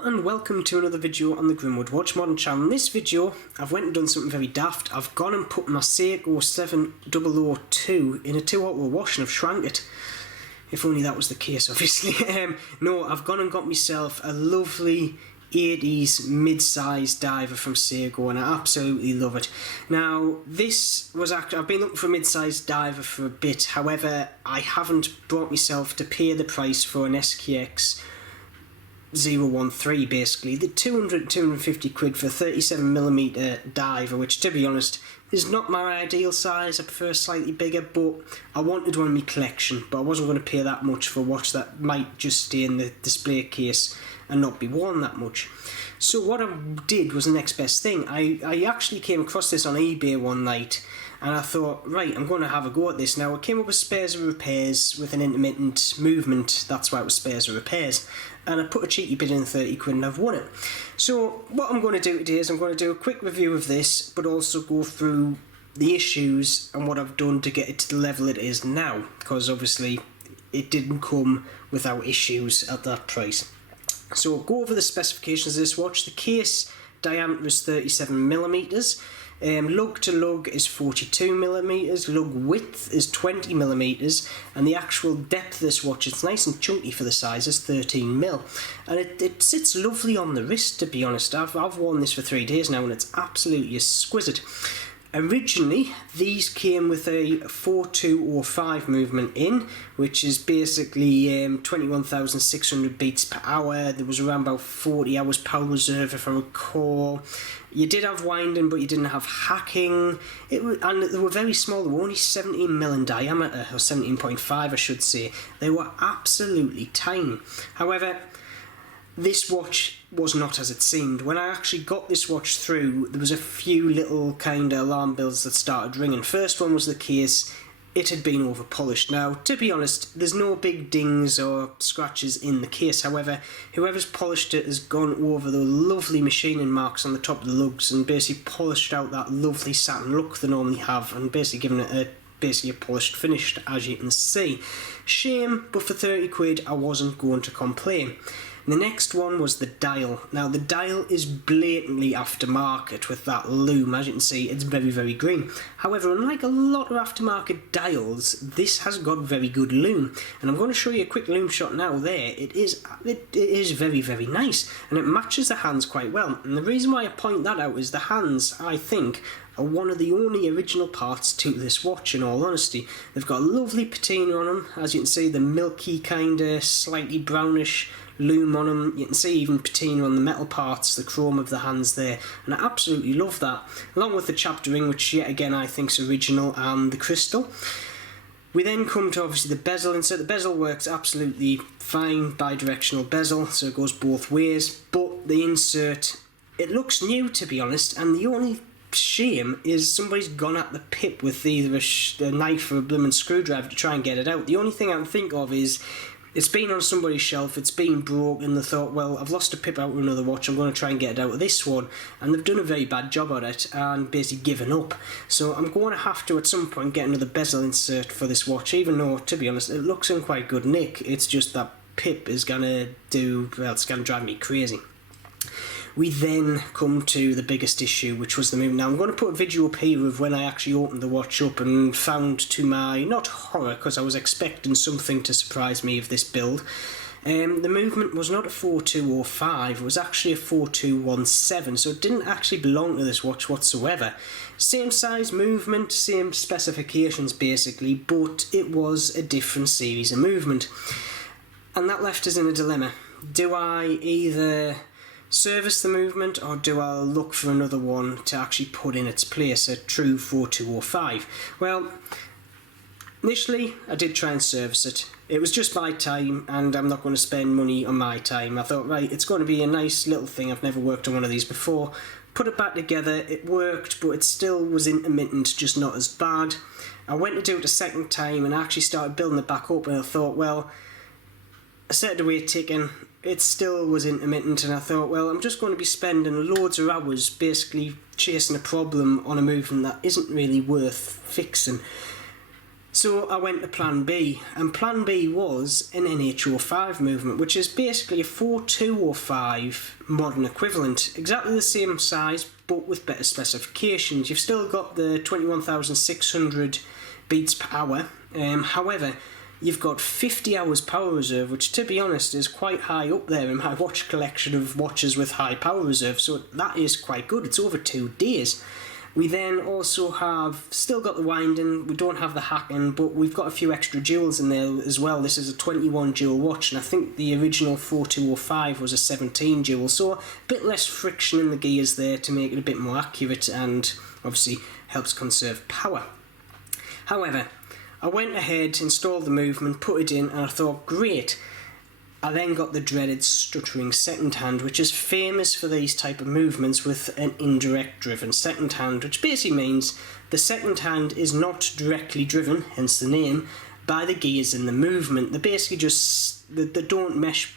Hello and welcome to another video on the Grimwood Watch Modern channel. In this video I've went and done something very daft. I've gone and put my Seiko 7002 in a 2-hour wash and I've shrank it. If only that was the case, obviously. No, I've gone and got myself a lovely 80s mid-sized diver from Seiko and I absolutely love it. Now this was actually, I've been looking for a mid-sized diver for a bit, however I haven't brought myself to pay the price for an SKX 013 basically. The 250 quid for a 37mm diver, which to be honest is not my ideal size. I prefer slightly bigger, but I wanted one in my collection, but I wasn't going to pay that much for a watch that might just stay in the display case and not be worn that much. So what I did was the next best thing. I actually came across this on eBay one night and I thought, right, I'm going to have a go at this. Now it came up with spares or repairs with an intermittent movement, that's why it was spares or repairs. And I put a cheeky bid in 30 quid and I've won it. So what I'm going to do today is I'm going to do a quick review of this, but also go through the issues and what I've done to get it to the level it is now, because obviously it didn't come without issues at that price. So I'll go over the specifications of this watch. The case diameter is 37mm. Lug to lug is 42mm, lug width is 20mm, and the actual depth of this watch, it's nice and chunky for the size, is 13mm. And it sits lovely on the wrist, to be honest. I've worn this for 3 days now and it's absolutely exquisite. Originally, these came with a 4205 movement in, which is basically 21,600 beats per hour. There was around about 40 hours power reserve if I recall. You did have winding, but you didn't have hacking. And they were very small. They were only 17mm in diameter, or 17.5 I should say. They were absolutely tiny. However, this watch was not as it seemed. When I actually got this watch through, there was a few little kind of alarm bells that started ringing. First one was the case. It had been over polished. Now, to be honest, there's no big dings or scratches in the case. However, whoever's polished it has gone over the lovely machining marks on the top of the lugs and basically polished out that lovely satin look they normally have and basically given it basically a polished finish, as you can see. Shame, but for 30 quid I wasn't going to complain. The next one was the dial. Now the dial is blatantly aftermarket with that lume. As you can see, it's very, very green. However, unlike a lot of aftermarket dials, this has got very good lume. And I'm going to show you a quick lume shot now there. It is very, very nice. And it matches the hands quite well. And the reason why I point that out is the hands, I think, are one of the only original parts to this watch, in all honesty. They've got a lovely patina on them. As you can see, the milky kind of slightly brownish lume on them. You can see even patina on the metal parts, the chrome of the hands there, and I absolutely love that, along with the chapter ring, which yet again I think is original, and the crystal. We then come to obviously the bezel insert. The bezel works absolutely fine, bi-directional bezel, so it goes both ways, but the insert, it looks new, to be honest, and the only shame is somebody's gone at the pip with either a knife or a blooming screwdriver to try and get it out. The only thing I can think of is it's been on somebody's shelf, it's been broken, they thought, well, I've lost a pip out of another watch, I'm going to try and get it out of this one, and they've done a very bad job at it and basically given up. So I'm going to have to at some point get another bezel insert for this watch, even though, to be honest, it looks in quite good nick. It's just that pip is going to do, well, it's going to drive me crazy. We then come to the biggest issue, which was the movement. Now I'm going to put a video up here of when I actually opened the watch up and found, to my, not horror, because I was expecting something to surprise me of this build, the movement was not a 4205, it was actually a 4217, so it didn't actually belong to this watch whatsoever. Same size movement, same specifications basically, but it was a different series of movement. And that left us in a dilemma. Do I either service the movement, or do I look for another one to actually put in its place, a true 4205? Well, initially I did try and service it. It was just my time and I'm not going to spend money on my time. I thought, right, it's going to be a nice little thing. I've never worked on one of these before. Put it back together, it worked, but it still was intermittent, just not as bad. I went to do it a second time and I actually started building it back up and I thought, well, I set it away ticking. It still was intermittent and I thought, well, I'm just going to be spending loads of hours basically chasing a problem on a movement that isn't really worth fixing. So I went to plan B, and plan B was an NH05 movement, which is basically a 4205 modern equivalent, exactly the same size but with better specifications. You've still got the 21,600 beats per hour, however you've got 50 hours power reserve, which to be honest is quite high up there in my watch collection of watches with high power reserve, so that is quite good. It's over 2 days. We then also have still got the winding, we don't have the hacking, but we've got a few extra jewels in there as well. This is a 21 jewel watch, and I think the original 4205 was a 17 jewel, so a bit less friction in the gears there to make it a bit more accurate, and obviously helps conserve power. However, I went ahead, installed the movement, put it in, and I thought, great. I then got the dreaded stuttering second hand, which is famous for these type of movements with an indirect driven second hand, which basically means the second hand is not directly driven, hence the name, by the gears in the movement. They basically just, they don't mesh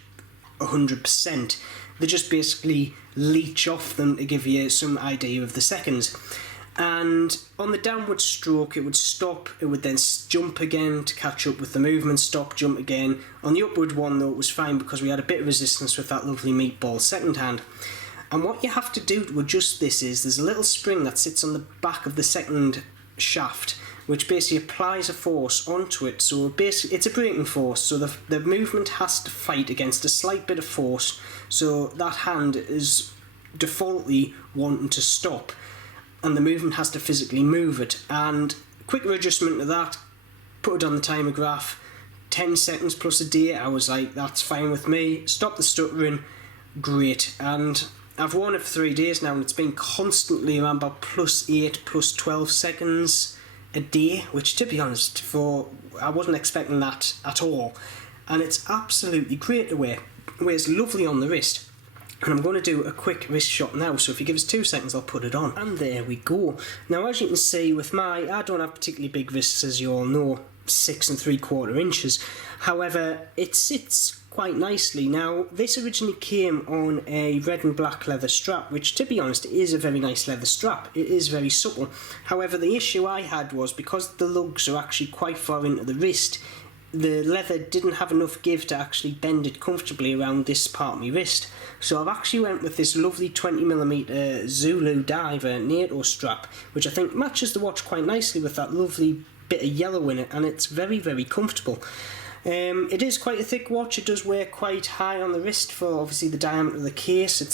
100%. They just basically leech off them to give you some idea of the seconds. And on the downward stroke it would stop, it would then jump again to catch up with the movement, stop, jump again. On the upward one though it was fine because we had a bit of resistance with that lovely meatball second hand. And what you have to do to adjust this is, there's a little spring that sits on the back of the second shaft which basically applies a force onto it, so basically it's a braking force, so the movement has to fight against a slight bit of force, so that hand is defaultly wanting to stop, and the movement has to physically move it. And quicker adjustment to that, put it on the timer graph, 10 seconds plus a day. I was like, that's fine with me, stop the stuttering, great. And I've worn it for 3 days now, and it's been constantly around about +8, +12 seconds a day, which to be honest, I wasn't expecting that at all. And it's absolutely great to wear. It wears lovely on the wrist. And I'm going to do a quick wrist shot now, so if you give us 2 seconds I'll put it on. And there we go. Now as you can see with I don't have particularly big wrists, as you all know, 6 3/4 inches. However, it sits quite nicely. Now this originally came on a red and black leather strap, which to be honest is a very nice leather strap. It is very supple. However, the issue I had was, because the lugs are actually quite far into the wrist, the leather didn't have enough give to actually bend it comfortably around this part of my wrist. So I've actually went with this lovely 20mm Zulu Diver NATO strap, which I think matches the watch quite nicely with that lovely bit of yellow in it, and it's very, very comfortable. It is quite a thick watch. It does wear quite high on the wrist for obviously the diameter of the case. It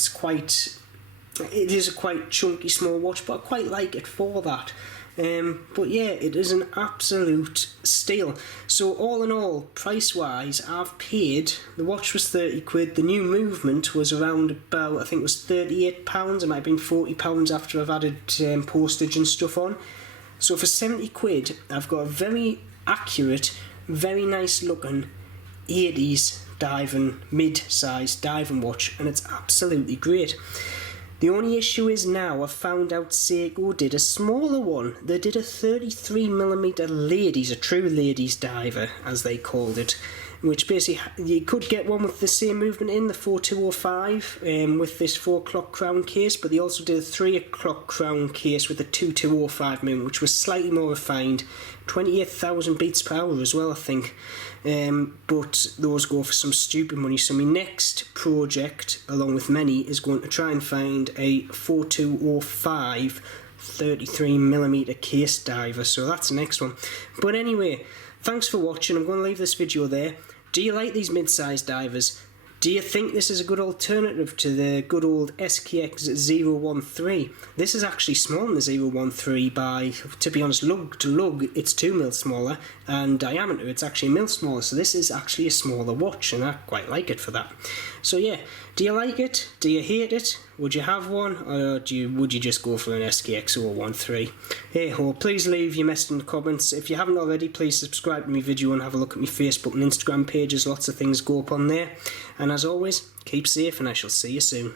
is a quite chunky small watch, but I quite like it for that. But yeah, it is an absolute steal. So all in all, price wise, I've paid, the watch was 30 quid, the new movement was around about, I think it was £38, it might have been £40 after I've added postage and stuff on. So for 70 quid, I've got a very accurate, very nice looking 80s diving, mid-sized diving watch, and it's absolutely great. The only issue is now I've found out Seiko did a smaller one. They did a 33mm ladies, a true ladies diver as they called it, which basically you could get one with the same movement in, the 4205 with this 4 o'clock crown case, but they also did a 3 o'clock crown case with the 2205 movement, which was slightly more refined, 28,000 beats per hour as well I think. But those go for some stupid money. So my next project, along with many, is going to try and find a 4205 33mm case diver, so that's the next one. But anyway, thanks for watching. I'm going to leave this video there. Do you like these mid-sized divers? Do you think this is a good alternative to the good old SKX 013? This is actually smaller than the 013 by, to be honest, lug to lug, it's 2mm smaller, and diameter, it's actually 1mm smaller, so this is actually a smaller watch, and I quite like it for that. So yeah, do you like it? Do you hate it? Would you have one? Or would you just go for an SKX 013? Hey ho, please leave your message in the comments. If you haven't already, please subscribe to my video and have a look at my Facebook and Instagram pages. Lots of things go up on there. And as always, keep safe and I shall see you soon.